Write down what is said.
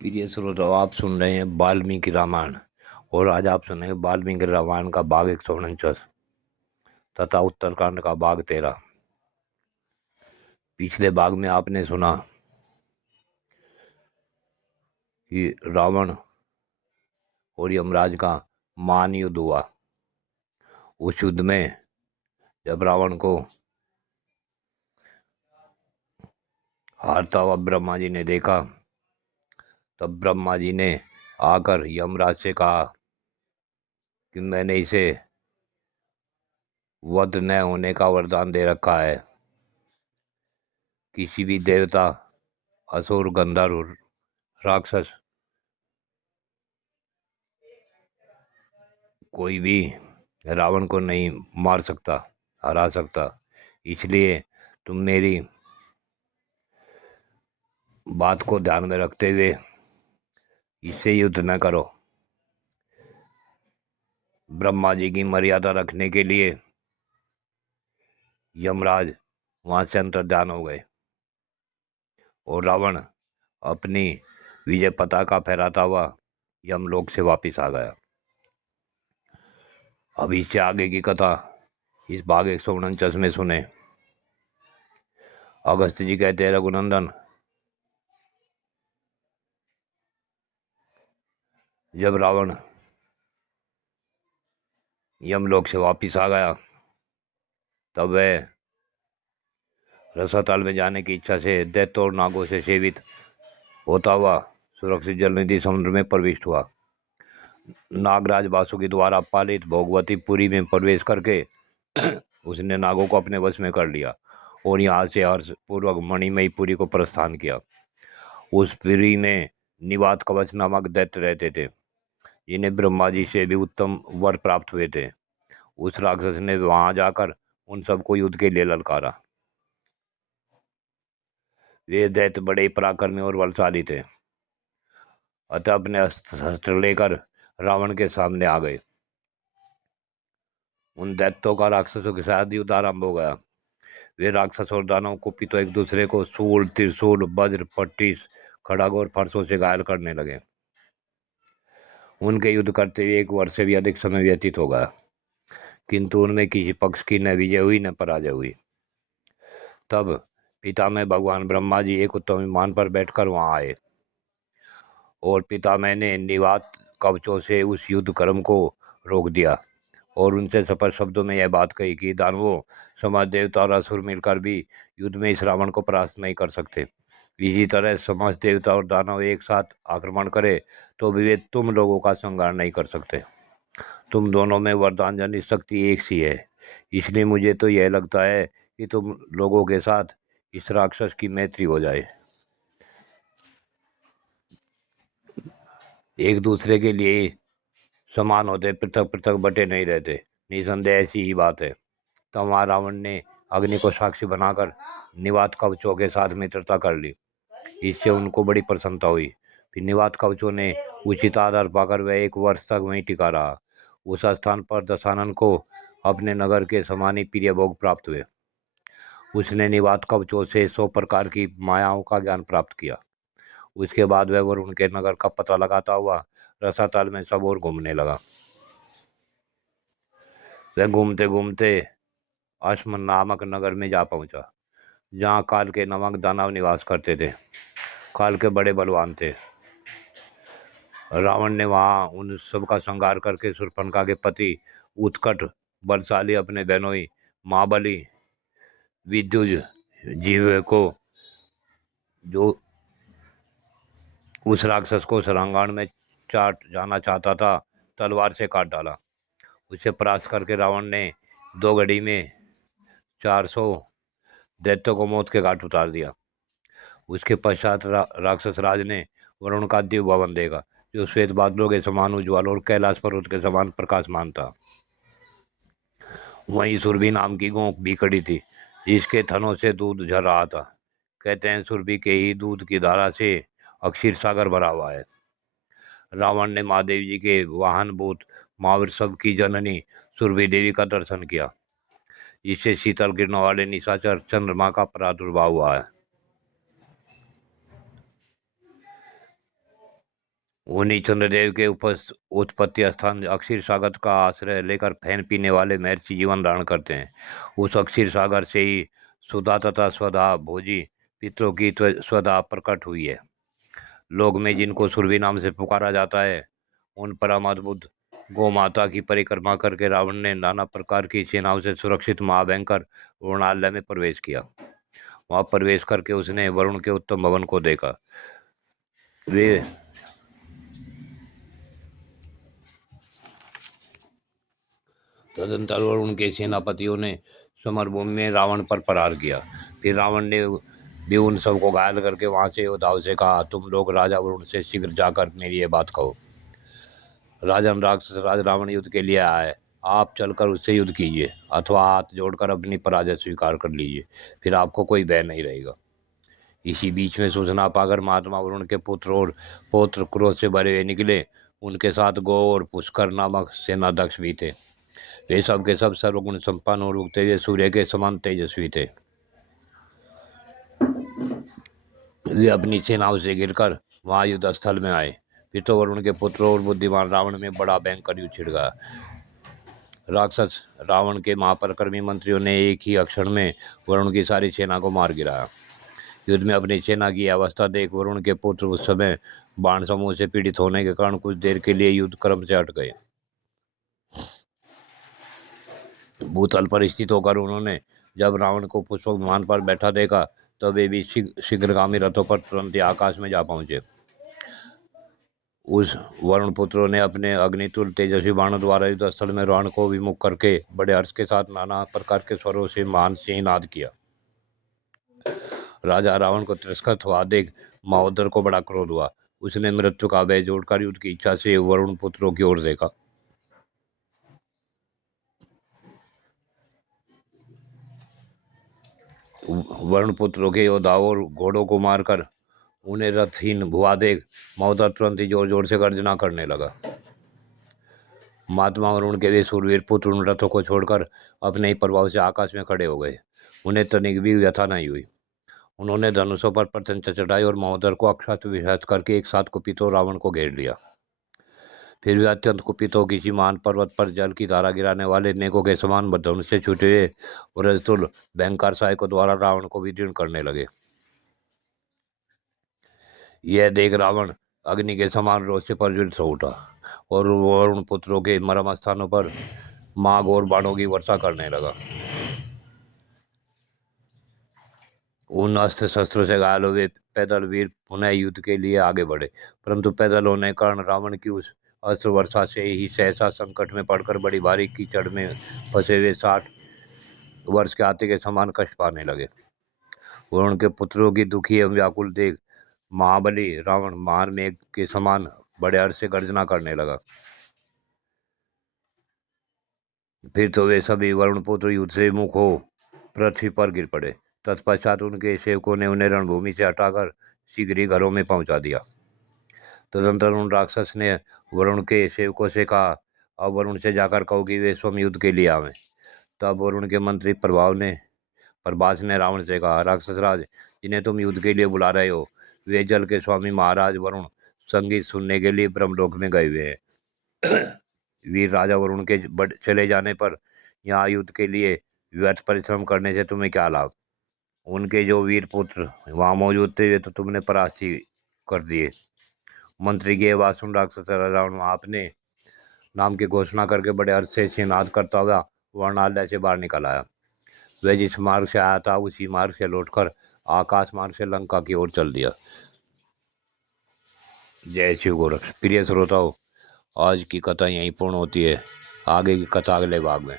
प्रिय श्रोताओ, आप सुन रहे हैं वाल्मीकि रामायण। और आज आप सुनेंगे वाल्मीकि रामायण का भाग 149 तथा उत्तरकांड का भाग 13। पिछले भाग में आपने सुना कि रावण और यमराज का महान युद्ध हुआ। उस युद्ध में जब रावण को हारता हुआ ब्रह्मा जी ने देखा, तब ब्रह्मा जी ने आकर यमराज से कहा कि मैंने इसे वध न होने का वरदान दे रखा है। किसी भी देवता, असुर, गंधर्व, राक्षस, कोई भी रावण को नहीं मार सकता, हरा सकता। इसलिए तुम मेरी बात को ध्यान में रखते हुए इससे युद्ध न करो। ब्रह्मा जी की मर्यादा रखने के लिए यमराज वहां से अंतर्ध्यान हो गए और रावण अपनी विजय पताका फहराता हुआ यमलोक से वापिस आ गया। अब इससे आगे की कथा इस भाग 149 में सुने। अगस्त जी कहते हैं, रघुनंदन, जब रावण यमलोक से वापिस आ गया तब वह रसातल में जाने की इच्छा से दैत्य और नागों से सेवित होता हुआ सुरक्षित जलनिधि समुद्र में प्रविष्ट हुआ। नागराज वासुकी द्वारा पालित भोगवतीपुरी में प्रवेश करके उसने नागों को अपने वश में कर लिया और यहाँ से हर्षपूर्वक मणिमयी पुरी को प्रस्थान किया। उस पुरी में निवात कवच नामक दैत्य रहते थे, जिन्हें ब्रह्मा जी से भी उत्तम वर प्राप्त हुए थे। उस राक्षस ने वहां जाकर उन सबको युद्ध के लिए ललकारा। वे दैत्य बड़े ही पराक्रमी और बलशाली थे, अतः अपने अस्त्र लेकर रावण के सामने आ गए। उन दैत्यों का राक्षसों के साथ युद्ध आरंभ हो गया। वे राक्षस और दानव कुपित एक दूसरे को शूल, त्रिशूल, वज्र, पट्टिस, खड़ग और फरसों से घायल करने लगे। उनके युद्ध करते हुए 1 वर्ष से भी अधिक समय व्यतीत हो गया, किंतु उनमें किसी पक्ष की न विजय हुई न पराजय हुई। तब पितामह भगवान ब्रह्मा जी एक उत्तम विमान पर बैठकर वहां आए और पितामह ने निवात कवचों से उस युद्ध क्रम को रोक दिया और उनसे स्पष्ट शब्दों में यह बात कही कि दानवों, समस्त देवता और असुर मिलकर भी युद्ध में इस रावण को परास्त नहीं कर सकते। इसी तरह समस्त देवता और दानव एक साथ आक्रमण करे तो भी वे तुम लोगों का संहार नहीं कर सकते। तुम दोनों में वरदान जनित शक्ति एक सी है, इसलिए मुझे तो यह लगता है कि तुम लोगों के साथ इस राक्षस की मैत्री हो जाए। एक दूसरे के लिए समान होते, पृथक पृथक बटे नहीं रहते। निसंदेह ऐसी ही बात है। तब वहाँ रावण ने अग्नि को साक्षी बनाकर निवात कवचों के साथ मित्रता कर ली। इससे उनको बड़ी प्रसन्नता हुई। फिर निवात कवचों ने उचित आदर पाकर वह 1 वर्ष तक वहीं टिका रहा। उस स्थान पर दशानन को अपने नगर के समान ही प्रिय भोग प्राप्त हुए। उसने निवात कवचों से 100 प्रकार की मायाओं का ज्ञान प्राप्त किया। उसके बाद वह वरुण के नगर का पता लगाता हुआ रसातल में सब ओर घूमने लगा। वह घूमते घूमते अश्म नामक नगर में जा पहुंचा, जहाँ काल के नामक दानव निवास करते थे। काल के बड़े बलवान थे। रावण ने वहां उन सब का संहार करके शूर्पणखा के पति उत्कट बलशाली अपने बहनोई महाबली विद्युज जीव को, जो उस राक्षस को सरांगण में चाट जाना चाहता था, तलवार से काट डाला। उसे परास्त करके रावण ने 2 घड़ी में 400 दैत्यों को मौत के घाट उतार दिया। उसके पश्चात राक्षस राज ने वरुण का दिव्य भवन देखा, जो श्वेत बादलों के समान उज्ज्वल और कैलाश पर्वत के समान प्रकाशमान था। वहीं सुरभि नाम की गोंक भी खड़ी थी, जिसके थनों से दूध झर रहा था। कहते हैं सुरभि के ही दूध की धारा से अक्षीर सागर भरा हुआ है। रावण ने महादेव जी के वाहन भूत महावृषभ की जननी सुरभि देवी का दर्शन किया, जिससे शीतल किरणों वाले निशाचर चंद्रमा का प्रादुर्भाव हुआ है। उन्हीं चंद्रदेव के उत्पत्ति स्थान अक्षीर सागर का आश्रय लेकर फैन पीने वाले महर्षि जीवन धारण करते हैं। उस अक्षीर सागर से ही सुधा तथा स्वधा भोजी पितरों की स्वधा प्रकट हुई है। लोग में जिनको सुरभि नाम से पुकारा जाता है, उन परम अद्भुत गौ माता की परिक्रमा करके रावण ने नाना प्रकार की सेनाओं से सुरक्षित महाभयंकर वरुणालय में प्रवेश किया। वहां प्रवेश करके उसने वरुण के उत्तम भवन को देखा। वे तदंतर वरुण के सेनापतियों ने समरभूमि में रावण पर प्रहार किया। फिर रावण ने भी उन सबको घायल करके वहां से योद्धाओं से कहा, तुम लोग राजा वरुण से शीघ्र जाकर मेरी ये बात कहो। राजन राक्षस राज रावण युद्ध के लिए आया है, आप चलकर उससे युद्ध कीजिए अथवा हाथ जोड़कर अपनी पराजय स्वीकार कर लीजिए, फिर आपको कोई भय नहीं रहेगा। इसी बीच में सूचना पाकर महात्मा वरुण के पुत्र और पौत्र क्रोध से भरे हुए निकले। उनके साथ गौ और पुष्कर नामक सेनाध्यक्ष भी थे। वे सब के सब सर्वगुण संपन्न और उगते हुए सूर्य के समान तेजस्वी थे। वे अपनी सेनाओं से गिरकर वहां युद्ध स्थल में आए। फिर तो वरुण के पुत्र और बुद्धिमान रावण में बड़ा भयंकर युद्ध छिड़ गया। राक्षस रावण के महापराक्रमी मंत्रियों ने एक ही क्षण में वरुण की सारी सेना को मार गिराया। युद्ध में अपनी सेना की अवस्था देख वरुण के पुत्र उस समय बाण समूह से पीड़ित होने के कारण कुछ देर के लिए युद्ध क्रम से हट गए। भूतल पर स्थित होकर उन्होंने जब रावण को पुष्पक विमान पर बैठा देखा, तब वे भी शीघ्रगामी रथों पर तुरंत ही आकाश में जा पहुंचे। उस वरुण पुत्रों ने अपने अग्नितुल तेजस्वी बाणों द्वारा युद्ध स्थल में रावण को विमुख करके बड़े हर्ष के साथ नाना प्रकार के स्वरों से महान सिंहनाद किया। राजा रावण को तिरस्कृत हुआ देख महोदर को बड़ा क्रोध हुआ। उसने मृत्यु का भय जोड़कर युद्ध की इच्छा से वरुण पुत्रों की ओर देखा। वरुण पुत्रों के योद्धाओं और घोड़ों को मारकर उन्हें रथहीन भुआ देख महोदर तुरंत ही जोर जोर से गर्जना करने लगा। महात्मा वरुण के वे सूरवीर पुत्र उन रथों को छोड़कर अपने ही प्रभाव से आकाश में खड़े हो गए। उन्हें तनिक भी व्यथा नहीं हुई। उन्होंने धनुषों पर प्रत्यंचा चढ़ाई और महोदर को अक्षत विहत करके एक साथ कुपित और रावण को घेर लिया। फिर वे अत्यंत कुपित हो किसी महान पर्वत पर जल की धारा गिराने वाले नेकों के समान धनुष से छूटे हुए वज्रतुल्य भयंकर सहायकों द्वारा रावण को विदीर्ण करने लगे। यह देख रावण अग्नि के समान रोष से प्रज्वलित हो उठा और वरुण पुत्रों के मरम स्थानों पर माग और बाणों की वर्षा करने लगा। उन अस्त्र शस्त्रों से घायल हुए पैदल वीर पुनः युद्ध के लिए आगे बढ़े, परंतु पैदल होने के कारण रावण की उस अस्त्र वर्षा से ही सहसा संकट में पड़कर बड़ी भारी कीचड़ में फंसे हुए 60 वर्ष के हाथी के समान कष्ट पाने लगे। वरुण के पुत्रों की दुखी एवं व्याकुल देख महाबली रावण महान मेघ के समान बड़े हर्ष से गर्जना करने लगा। फिर तो वे सभी वरुण पुत्र युद्ध से मुख हो पृथ्वी पर गिर पड़े। तत्पश्चात उनके सेवकों ने उन्हें रणभूमि से हटाकर शीघ्र ही घरों में पहुंचा दिया। तदंतर उन राक्षस ने वरुण के सेवकों से कहा, अब वरुण से जाकर कहो कि वे स्वयं युद्ध के लिए आवे। तब वरुण के मंत्री प्रभास ने रावण से कहा, राक्षस राज, जिन्हें तुम युद्ध के लिए बुला रहे हो, वे जल के स्वामी महाराज वरुण संगीत सुनने के लिए ब्रह्मलोक में गए हुए हैं। वीर राजा वरुण के चले जाने पर यहाँ युद्ध के लिए व्यर्थ परिश्रम करने से तुम्हें क्या लाभ। उनके जो वीर पुत्र वहाँ मौजूद थे वे तो तुमने परास्त ही कर दिए। मंत्री की बात सुन राक्षस रावण आपने नाम की घोषणा करके बड़े हर्ष से सिंहनाद करता हुआ वर्णालय से बाहर निकल आया। वह जिस मार्ग से आया था उसी मार्ग से लौटकर आकाश मार्ग से लंका की ओर चल दिया। जय शिव गोरख। प्रिय श्रोताओं, आज की कथा यहीं पूर्ण होती है। आगे की कथा अगले भाग में।